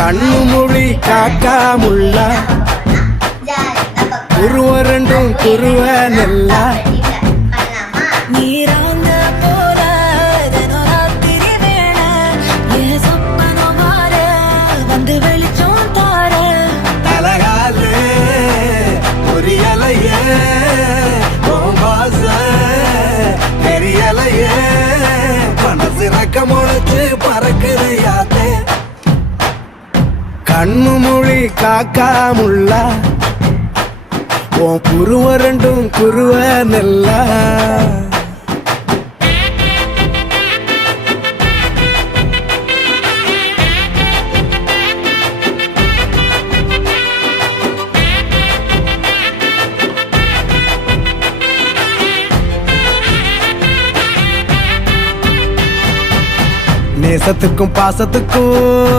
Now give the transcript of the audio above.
கண்ணு மொழி காக்கா முள்ளா குருவ ரெண்டும் குருவ நெல்லா நீராங்க போல தினராத்திரி வேண என் சொப்பனம் மாற வந்து வெளிச்சம் தார தலகாலே புரியலையே பாச தெரியலையே மனசு ரக்க முளைச்சு பறக்குது யாத்தே கண்ணு மொழி காக்கா முள்ளா உன் குருவ ரெண்டும் குருவ நெல்லா நேசத்துக்கும் பாசத்துக்கும்